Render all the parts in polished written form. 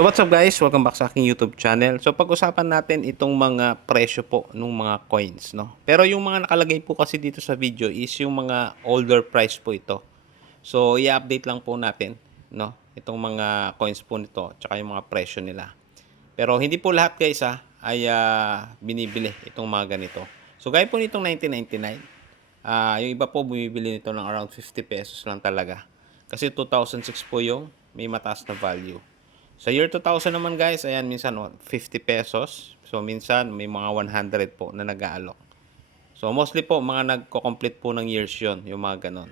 So what's up guys? Welcome back sa aking YouTube channel. So pag-usapan natin itong mga presyo po ng mga coins, no? Pero yung mga nakalagay po kasi dito sa video is yung mga older price po ito. So i-update lang po natin, no? Itong mga coins po nito, tsaka yung mga presyo nila. Pero hindi po lahat guys ay binibili itong mga ganito. So gaya po nitong 1999, yung iba po bumibili nito ng around 50 pesos lang talaga. Kasi 2006 po yung may mataas na value. Sa year 2000 naman guys, ayan minsan 50 pesos. So minsan may mga 100 po na nag-aalok. So mostly po mga nagko-complete po ng years yon, yung mga ganon.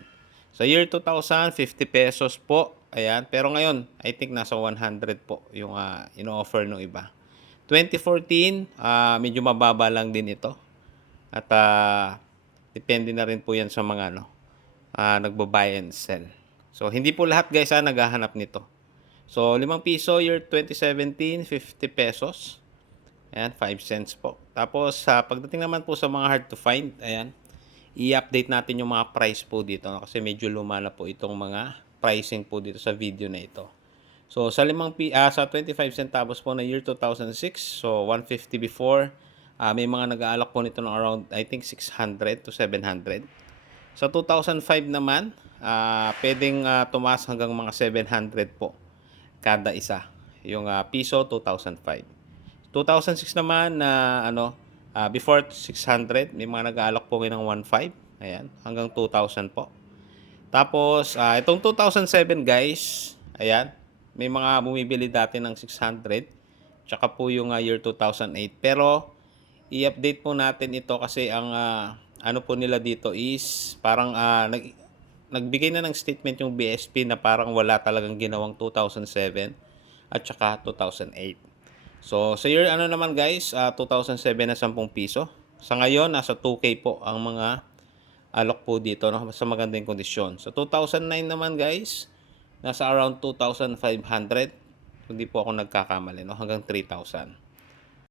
Sa year 2000, 50 pesos po. Ayan, pero ngayon I think nasa 100 po yung ino-offer ng iba. 2014, medyo mababa lang din ito. At depende na rin po yan sa mga nagbo-buy and sell. So hindi po lahat guys naghahanap nito. So, 5 piso year 2017, 50 pesos. Ayan, 5 cents po. Tapos, pagdating naman po sa mga hard to find, ayan, i-update natin yung mga price po dito. Kasi medyo luma na po itong mga pricing po dito sa video na ito. So, sa 25 centavos po na year 2006, so 150 before, may mga nag-aalok po nito ng around, I think, 600 to 700. Sa 2005 naman, pwedeng tumaas hanggang mga 700 po kada isa. Yung piso 2005. 2006 naman na before 600, may mga nag-aalok po ng 1.5. Ayan, hanggang 2,000 po. Tapos itong 2007 guys, ayan, may mga bumibili dati ng 600. Tsaka po yung year 2008. Pero i-update po natin ito kasi ang ano po nila dito is parang nagbigay na ng statement yung BSP na parang wala talagang ginawang 2007 at saka 2008. So, sa year naman guys, 2007 na 10 piso. Sa ngayon, nasa 2K po ang mga alok po dito, no? Sa magandang kondisyon. Sa 2009 naman guys, nasa around 2,500. Hindi po ako nagkakamali, no? Hanggang 3,000.